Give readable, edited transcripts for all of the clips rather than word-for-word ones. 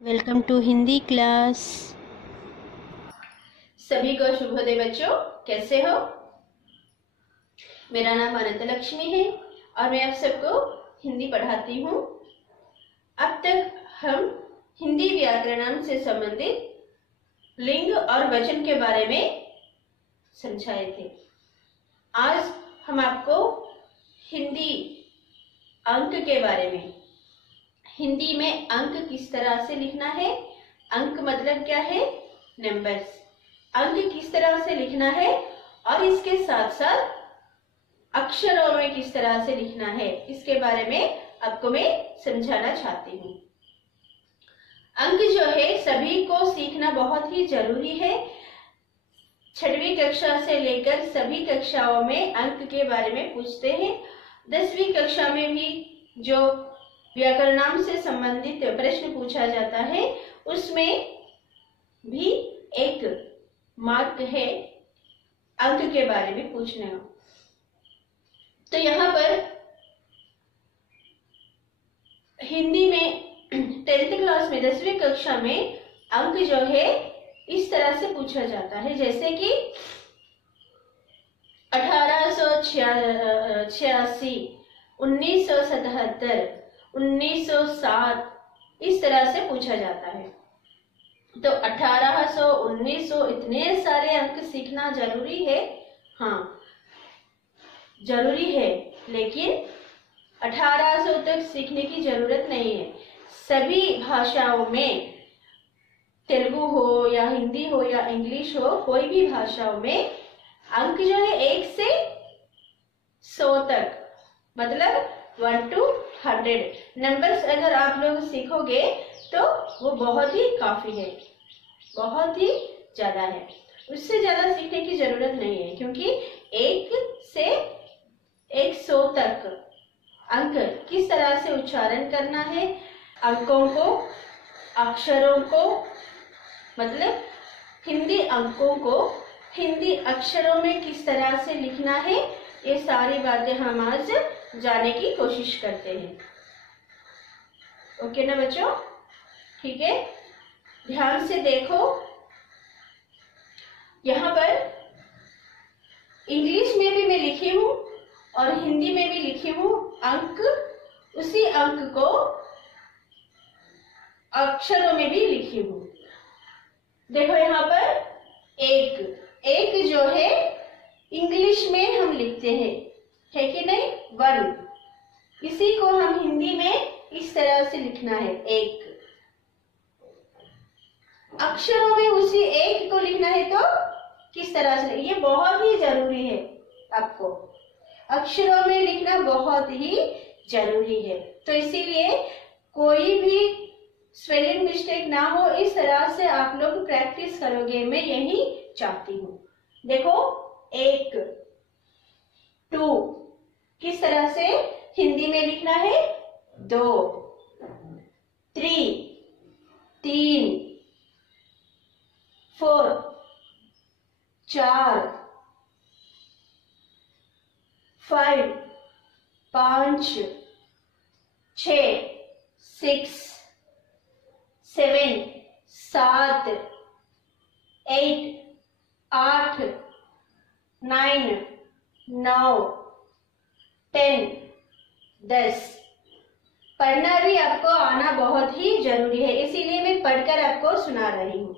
Welcome to Hindi class. सभी को शुभोदय बच्चों, कैसे हो? मेरा नाम अनंत लक्ष्मी है और मैं आप सबको हिंदी पढ़ाती हूँ। अब तक हम हिंदी व्याकरण से संबंधित लिंग और वचन के बारे में समझाए थे। आज हम आपको हिंदी अंक के बारे में, हिंदी में अंक किस तरह से लिखना है, अंक मतलब क्या है, नंबर्स, अंक किस तरह से लिखना है और इसके साथ साथ अक्षरों में किस तरह से लिखना है, इसके बारे में आपको मैं समझाना चाहती हूँ। अंक जो है सभी को सीखना बहुत ही जरूरी है। 6वीं कक्षा से लेकर सभी कक्षाओं में अंक के बारे में पूछते हैं। 10वीं कक्षा में भी जो व्याकरण से संबंधित प्रश्न पूछा जाता है उसमें भी एक मार्क है अंक के बारे में पूछने का। तो यहाँ पर हिंदी में 10th क्लास में 10वीं कक्षा में अंक जो है इस तरह से पूछा जाता है, जैसे कि 1886, 1977, 1907 इस तरह से पूछा जाता है। तो 1800, 1900 इतने सारे अंक सीखना जरूरी है। हाँ, जरूरी है, लेकिन 1800 तक सीखने की जरूरत नहीं है। सभी भाषाओं में, तेलुगु हो या हिंदी हो या इंग्लिश हो, कोई भी भाषाओं में अंक जो है 1 से 100 तक, मतलब 1 to 100 नंबर्स अगर आप लोग सीखोगे तो वो बहुत ही काफी है, बहुत ही ज्यादा है। उससे ज्यादा सीखने की जरूरत नहीं है, क्योंकि 1 से 100 तक अंक किस तरह से उच्चारण करना है, अंकों को, अक्षरों को, मतलब हिंदी अंकों को हिंदी अक्षरों में किस तरह से लिखना है, ये सारी बातें हम आज जानने की कोशिश करते हैं। ओके ना बच्चों? ठीक है, ध्यान से देखो। यहाँ पर इंग्लिश में भी मैं लिखी हूँ और हिंदी में भी लिखी हूँ अंक, उसी अंक को अक्षरों में भी लिखी हूँ। देखो यहाँ पर एक जो है इंग्लिश में हम लिखते हैं, है कि नहीं, 1। इसी को हम हिंदी में इस तरह से लिखना है, 1। अक्षरों में उसी 1 को लिखना है तो किस तरह से, ये बहुत ही जरूरी है, आपको अक्षरों में लिखना बहुत ही जरूरी है। तो इसीलिए कोई भी स्पेलिंग मिस्टेक ना हो, इस तरह से आप लोग प्रैक्टिस करोगे, मैं यही चाहती हूँ। देखो 1, 2 किस तरह से हिंदी में लिखना है, 2, 3, 4, 4, 5, 6, 7, 8, 9, 10। पढ़ना भी आपको आना बहुत ही जरूरी है, इसीलिए मैं पढ़कर आपको सुना रही हूँ।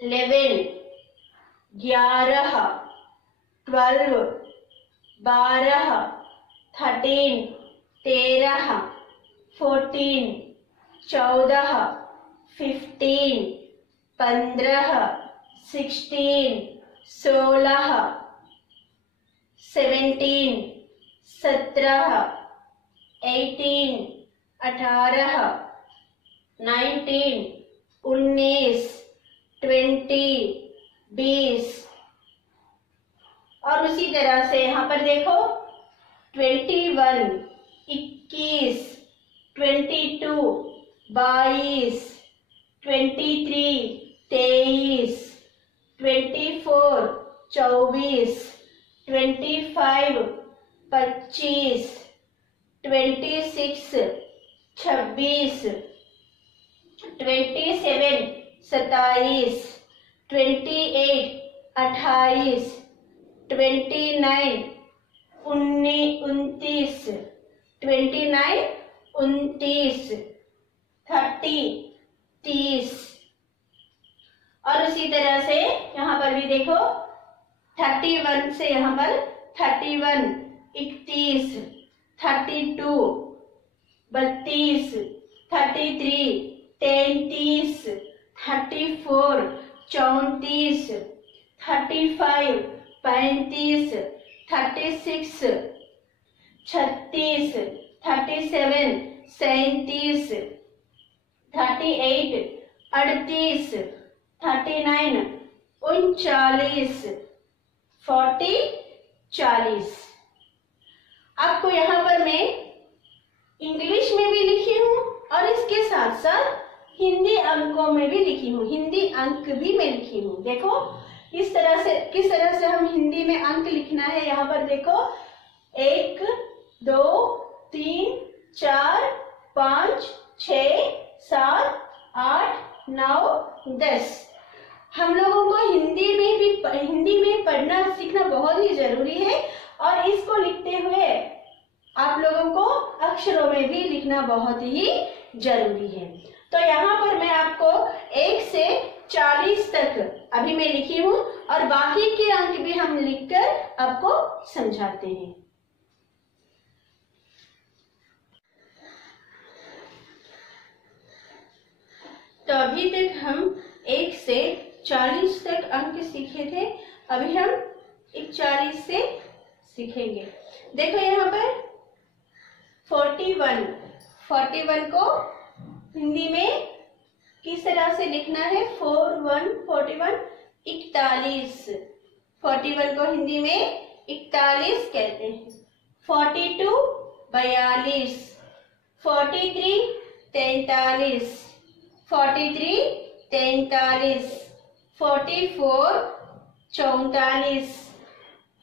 11, 11, 12, 12, 13, 13, 14, 14, 15, 15, 16, 16, 17, 17, 18, 18, 19, 19, 20, 20। और उसी तरह से यहाँ पर देखो 21, 21, 22, 22, 23, 23, 24, 24, 25, 25, 26, 26, 27 27, 28 28, 29 29, 29 29, 30 30। और उसी तरह से यहाँ पर भी देखो 31 से यहाँ पर 31, 31, 32 32, 33 33, 34 34, 35 35, 36 36, 37 37, 38 38, 39 39, 40 40। आपको यहाँ पर मैं इंग्लिश में भी लिखी हूँ और इसके साथ साथ हिंदी अंकों में भी लिखी हूँ, हिंदी अंक भी मैं लिखी हूँ। देखो किस तरह से हम हिंदी में अंक लिखना है। यहाँ पर देखो 1 2 3 4 5 6 7 8 9 10। हम लोगों को हिंदी में पढ़ना सीखना बहुत ही जरूरी है और इसको लिखते हुए आप लोगों को अक्षरों में भी लिखना बहुत ही जरूरी है। तो यहाँ पर मैं आपको 1 से 40 तक अभी मैं लिखी हूँ और बाकी के अंक भी हम लिखकर आपको समझाते हैं। तो अभी तक हम 1 से 40 तक अंक सीखे थे, अभी हम 41 से सीखेंगे। देखो यहाँ पर 41 को हिंदी में किस तरह से लिखना है। 41 41 को हिंदी में 41 कहते हैं। 42 42, 43 43, 43 43, 44 44,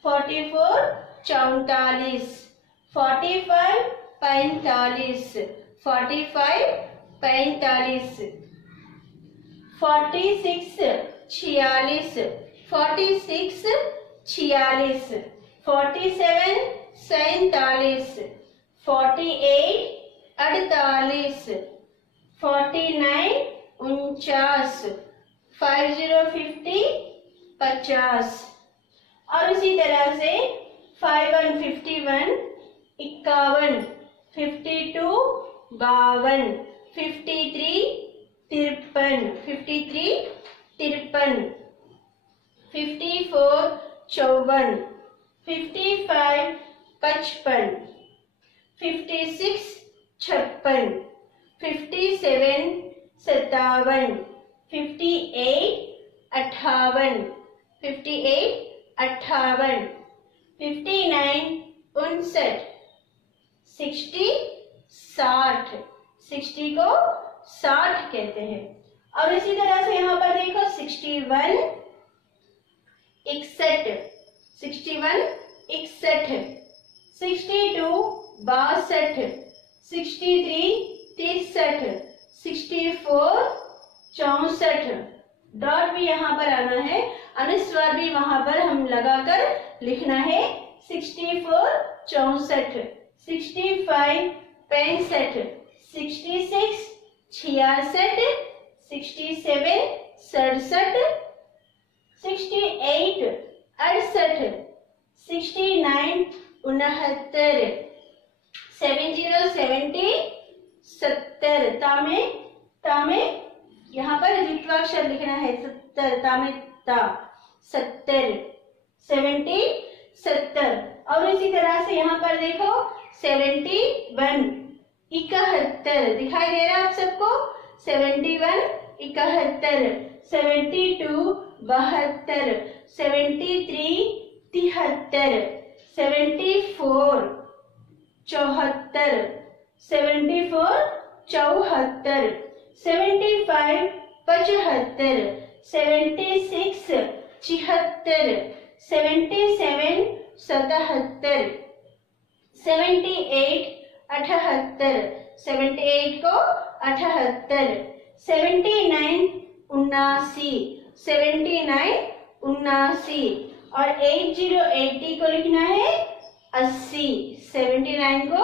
44 44, 45 45, 45 45, 46 46, 46 46, 47 47, 48 48, 49 49, 50 50। और उसी तरह से 51 51, 51, 52 52, 53 53, 53 53, 54 54, 55 55, 56 56, 57 57, 58 58, 58 58, 59 59, 60 60, 60 को 60 कहते हैं। और इसी तरह से यहाँ पर देखो 61 61, 61 61, 62 62, 63 63, 64 64। डॉट भी यहाँ पर आना है, अनुस्वार भी वहां पर हम लगाकर लिखना है। 64 64, 65 65, 66 66, 67 67, 68 68, 69 69, 70 70 70। तामे यहाँ पर द्वित्वाक्षर लिखना है। 70 तामे ता 70, 70 70। और इसी तरह से यहाँ पर देखो 71 71 दिखाई दे रहा है आप सबको। 71 71, 72 72, 73 73, 74 74, 74 74, 75 75, 76 76, 77 77, 78 78, 78 को 78, 79 79, 79 79, और 80 को लिखना है 80। 79 को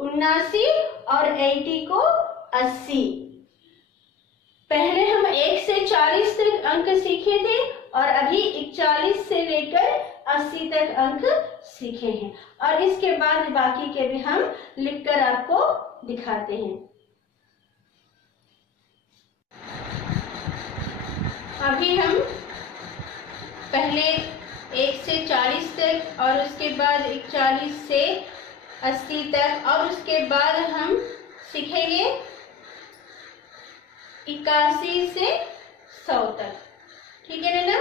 79 और 80 को 80। पहले हम 1 से 40 तक अंक सीखे थे और अभी 41 से लेकर 80 तक अंक सीखे हैं, और इसके बाद बाकी के भी हम लिखकर आपको दिखाते हैं। अभी हम पहले 1 से 40 तक और उसके बाद 41 से 80 तक, और उसके बाद हम सीखेंगे 81 से 100 तक। ठीक है ना?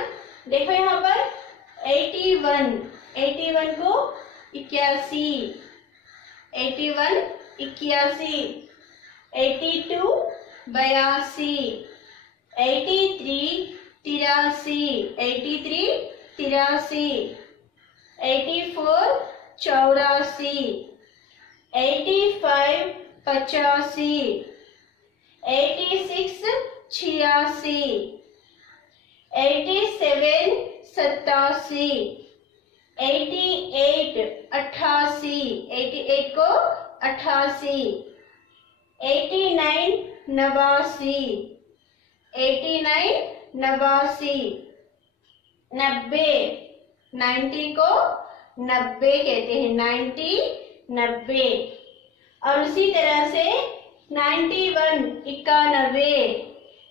देखो यहाँ पर 81 को 81, 81 81, 82 82, 83 83, 83 83, 84 84, 85 85, 86 86, 87 87, 88 88, 88 को 88, 89 89, 89 89, 90 90 को 90 कहते हैं, 90 90, और उसी तरह से 91 91,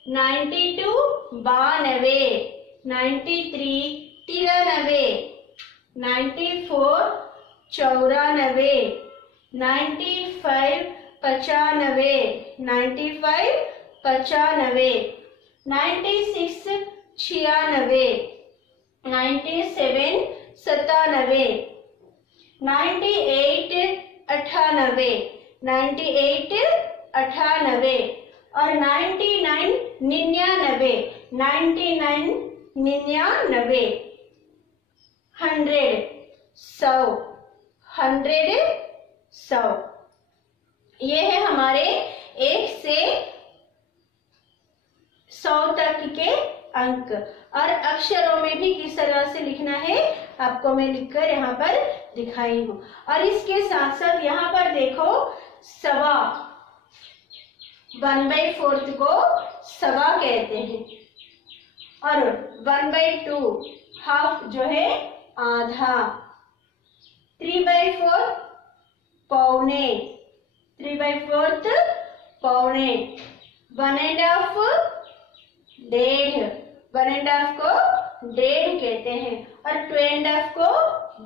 92 92, 93 93, 94 94, 95 95, 95 95, 96 96, 97 97, 98 98, 98 98, और 99 99, 99 99, 100 100, 100 100। ये है हमारे 1 से 100 तक के अंक, और अक्षरों में भी किस तरह से लिखना है आपको मैं लिखकर यहाँ पर दिखाई हूँ। और इसके साथ साथ यहाँ पर देखो सवा, 1/4 को सवा कहते हैं, और 1/2 हाफ जो है आधा, 3/4 पौने, 3/4 पौने, 1.5 डेढ़, 1.5 को डेढ़ कहते हैं, और 2.5 को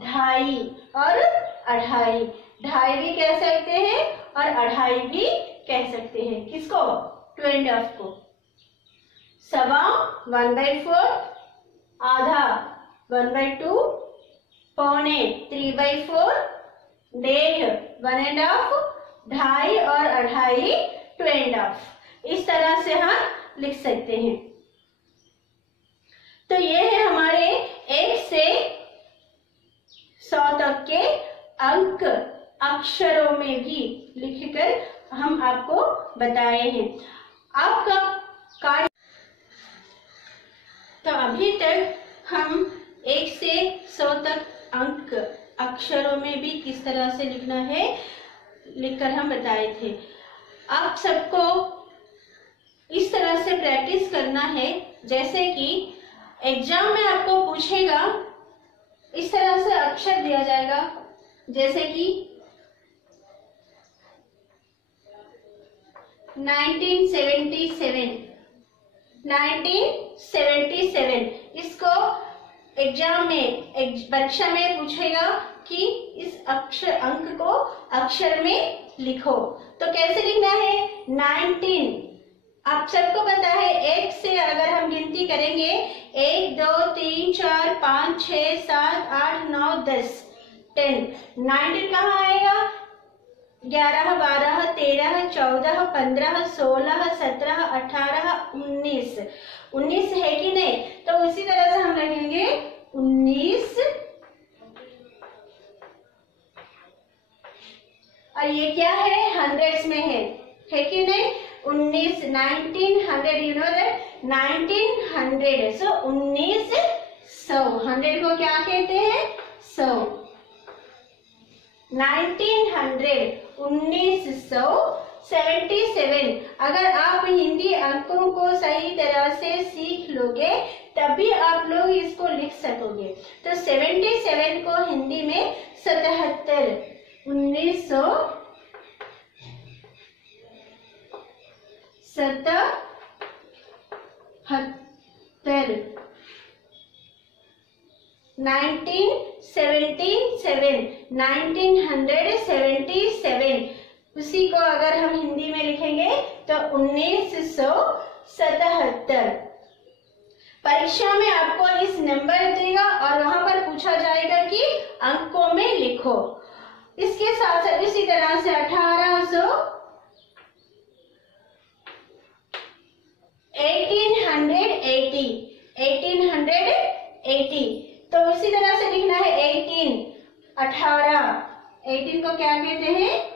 ढाई, और अढ़ाई, ढाई भी कह सकते हैं और अढ़ाई भी कह सकते हैं। किसको? 2.5 को। सवा 1/4, आधा 1/2, पौने 3/4, डेढ़ 1.5, ढाई और अढ़ाई 2.5। इस तरह से हम लिख सकते हैं। तो ये है हमारे 1 से 100 तक के अंक अक्षरों में भी लिखकर हम आपको बताए हैं। आपका कार्य, तो अभी तक हम 1 से 100 तक अंक अक्षरों में भी किस तरह से लिखना है लिखकर हम बताए थे। आप सबको इस तरह से प्रैक्टिस करना है, जैसे कि एग्जाम में आपको पूछेगा, इस तरह से अक्षर दिया जाएगा, जैसे कि 1977, 1977, इसको एग्जाम में परीक्षा में पूछेगा कि इस अक्षर अंक को अक्षर में लिखो। तो कैसे लिखना है? 19, आप सबको पता है 1 से अगर हम गिनती करेंगे 1 2 3 4 5 6 7 8 9 10 10, 19 कहाँ आएगा? 11 12 13 14 15 16 17 18 19, 19 है कि नहीं? तो उसी तरह से हम लिखेंगे 19, और ये क्या है? हंड्रेड्स में है कि नहीं? 1900, you know that 1900, so 1900, 100 को क्या कहते हैं? 100. 1977. अगर आप हिंदी अंकों को सही तरह से सीख लोगे तभी आप लोग इसको लिख सकोगे. तो 77 को हिंदी में 77. 1977. 1977. उसी को अगर हम हिंदी में लिखेंगे तो 1977. परीक्षा में आपको इस नंबर देगा और वहां पर पूछा जाएगा कि अंकों में लिखो. इसके साथ साथ इसी तरह से 1880. तो इसी तरह से लिखना है 18. 18 को क्या कहते हैं?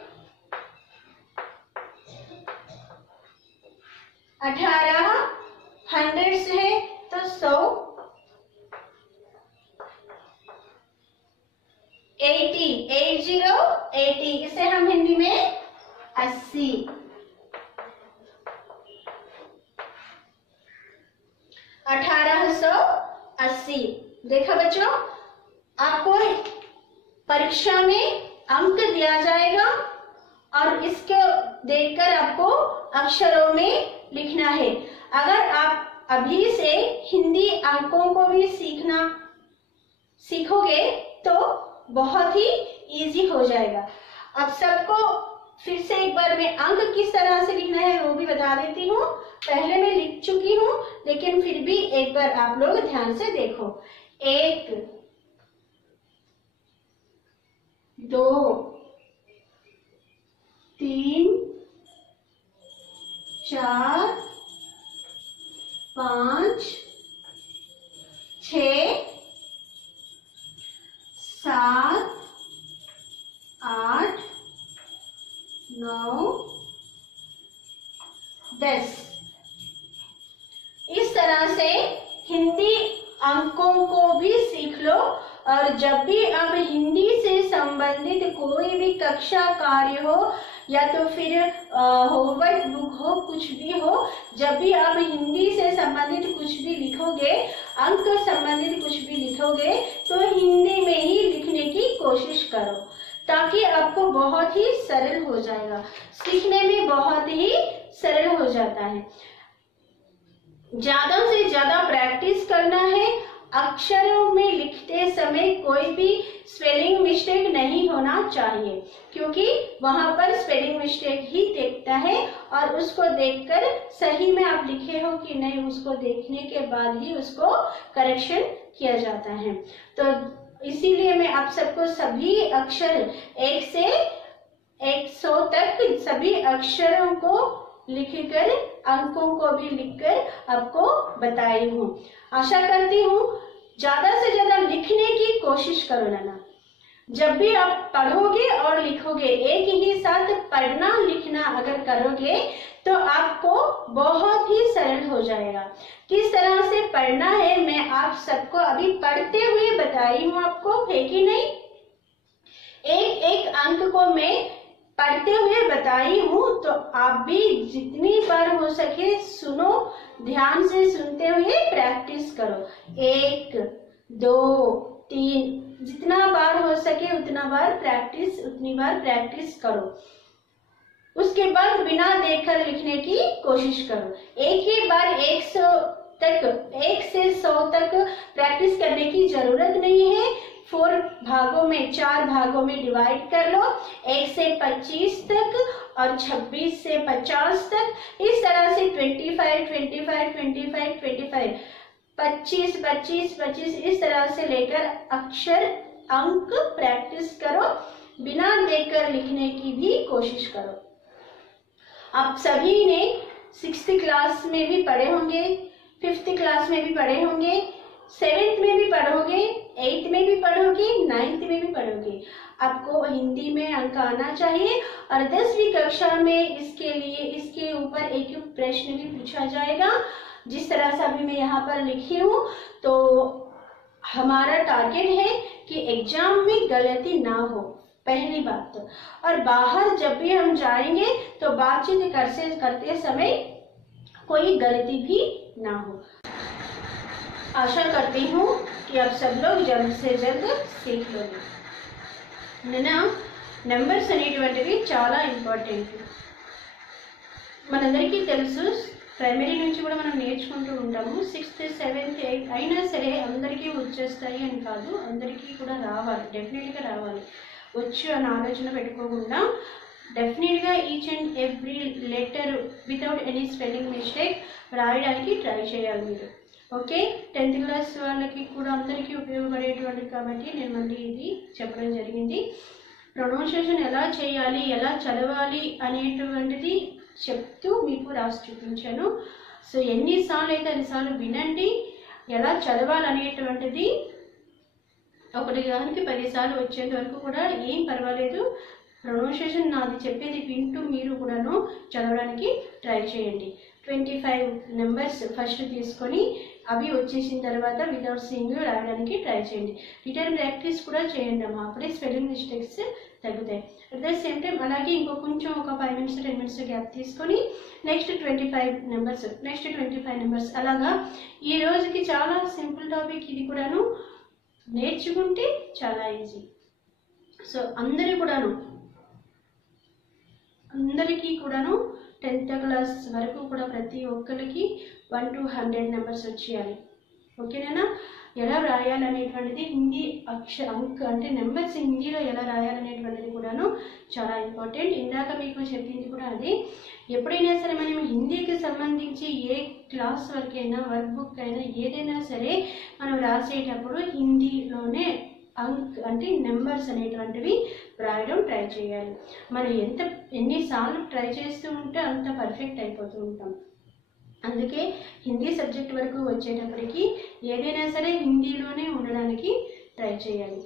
18 100 से है तो 100. 80. इसे हम हिंदी में 80. 1880. देखा बच्चों, आपको परीक्षा में अंक दिया जाएगा और इसके देखकर आपको अक्षरों में लिखना है. अगर आप अभी से हिंदी अंकों को भी सीखोगे तो बहुत ही इजी हो जाएगा. अब सबको फिर से एक बार मैं अंक किस तरह से लिखना है वो भी बता देती हूँ. पहले मैं लिख चुकी हूँ लेकिन फिर भी एक बार आप लोग ध्यान से देखो. 1 2 3 4 5 6 7 8 9 10. इस तरह से हिंदी अंकों को भी सीख लो और जब भी अब हिंदी से संबंधित कोई भी कक्षा कार्य हो या तो फिर होमवर्क बुक हो, कुछ भी हो, जब भी आप हिंदी से संबंधित कुछ भी लिखोगे, अंक संबंधित कुछ भी लिखोगे तो हिंदी में ही लिखने की कोशिश करो ताकि आपको बहुत ही सरल हो जाएगा. सीखने में बहुत ही सरल हो जाता है. ज्यादा से ज्यादा प्रैक्टिस करना है. अक्षरों में लिखते समय कोई भी स्पेलिंग मिस्टेक नहीं होना चाहिए क्योंकि वहां पर स्पेलिंग मिस्टेक ही देखता है और उसको देखकर सही में आप लिखे हो कि नहीं उसको देखने के बाद ही उसको करेक्शन किया जाता है. तो इसीलिए मैं आप सबको सभी अक्षर 1 से 100 तक सभी अक्षरों को लिखकर अंकों को भी लिखकर आपको बताई हूँ. आशा करती हूँ ज्यादा से ज्यादा लिखने की कोशिश करो ना. जब भी आप पढ़ोगे और लिखोगे एक ही साथ पढ़ना लिखना अगर करोगे तो आपको बहुत ही सरल हो जाएगा. किस तरह से पढ़ना है मैं आप सबको अभी पढ़ते हुए बताई हूँ आपको, है कि नहीं? एक एक अंक को मैं पढ़ते हुए बताई हूँ तो आप भी जितनी बार हो सके सुनो, ध्यान से सुनते हुए प्रैक्टिस करो. 1 2 3 जितना बार हो सके उतनी बार प्रैक्टिस करो. उसके बाद बिना देखकर लिखने की कोशिश करो. एक ही बार 1 से 100 तक प्रैक्टिस करने की जरूरत नहीं है. 4 भागों में 4 भागों में डिवाइड कर लो. 1 से 25 तक और 26 से 50 तक. इस तरह से 25 25 25 25 25 25 25 इस तरह से लेकर अक्षर अंक प्रैक्टिस करो. बिना देखकर लिखने की भी कोशिश करो. आप सभी ने 6th क्लास में भी पढ़े होंगे, 5th क्लास में भी पढ़े होंगे, 7th में भी पढ़ोगे 8th में भी पढ़ोगे, 9th में भी पढ़ोगे, आपको हिंदी में अंक आना चाहिए। और 10वीं कक्षा में इसके लिए इसके ऊपर एक प्रश्न भी पूछा जाएगा, जिस तरह से अभी मैं यहाँ पर लिखी हूँ। तो हमारा टारगेट है कि एग्जाम में गलती ना हो, पहली बात तो। और बाहर जब भी हम जाएंगे तो बातचीत करते समय कोई गलती भी ना हो। आशा करती हूँ कि आप सब लोग जल्द से जल्द सीख लोगे। नैना నెంబర్స్ అనేటువంటివి చాలా ఇంపార్టెంట్. మనందరికీ తెలుసు, ప్రైమరీ నుంచి కూడా మనం నేర్చుకుంటూ ఉంటాము. 6th 7th 8th అయినా సరే అందరికీ వచ్చేస్తాయి అని కాదు, అందరికీ కూడా రావాలి, డెఫినెట్గా రావాలి. వచ్చు అన్న ఆలోచన పెట్టుకోకుండా డెఫినెట్గా each and every letter without any spelling mistake రాయడానికి ట్రై చేయాలి మీరు. ఓకే, 10th క్లాస్ వాళ్ళకి కూడా అందరికీ ఉపయోగపడేటువంటిది కాబట్టి నేను మళ్ళీ ఇది చెప్పడం జరిగింది. ప్రొనౌన్సియేషన్ ఎలా చేయాలి, ఎలా చదవాలి అనేటువంటిది చెప్తూ మీకు రాసి చూపించాను. సో ఎన్నిసార్లు అయితే అన్నిసార్లు వినండి. ఎలా చదవాలనేటువంటిది ఒకటి దానికి 10 సార్లు వచ్చేంత వరకు కూడా ఏం పర్వాలేదు. ప్రొనౌన్సియేషన్ నాది చెప్పేది వింటూ మీరు కూడాను చదవడానికి ట్రై చేయండి. 25 నెంబర్స్ ఫస్ట్ తీసుకొని అవి వచ్చేసిన తర్వాత వితౌట్ సింగ్ రాయడానికి ట్రై చేయండి. రిటర్న్ ప్రాక్టీస్ కూడా చేయండి అమ్మా, అప్పుడే స్పెల్లింగ్ మిస్టేక్స్ తగ్గుతాయి. అట్ ద సేమ్ టైం అలాగే కొంచెం ఒక 5 minutes 10 minutes గ్యాప్ తీసుకొని నెక్స్ట్ 25 నెంబర్స్ అలాగా. ఈ రోజుకి చాలా సింపుల్ టాపిక్ ఇది కూడాను, నేర్చుకుంటే చాలా ఈజీ. సో అందరికీ కూడాను 10th క్లాస్ వరకు కూడా ప్రతి ఒక్కరికి 1 to 100 నెంబర్స్ వచ్చేయాలి. ఓకేనా? ఎలా రాయాలనేటువంటిది హిందీ అంక్ అంటే నెంబర్స్ హిందీలో ఎలా రాయాలనేటువంటిది కూడాను చాలా ఇంపార్టెంట్. ఇందాక మీకు చెప్పింది కూడా అది. ఎప్పుడైనా సరే మనం హిందీకి సంబంధించి ఏ క్లాస్ వరకైనా వర్క్ బుక్ అయినా ఏదైనా సరే మనం రాసేటప్పుడు హిందీలోనే అంక్ అంటే నెంబర్స్ అనేటువంటివి రాయడం ట్రై చేయాలి. మనం ఎన్నిసార్లు ట్రై చేస్తూ ఉంటే అంత పర్ఫెక్ట్ అయిపోతూ ఉంటాం. అందుకే హిందీ సబ్జెక్ట్ వరకు వచ్చేటప్పటికి ఏదైనా సరే హిందీలోనే ఉండడానికి ట్రై చేయాలి.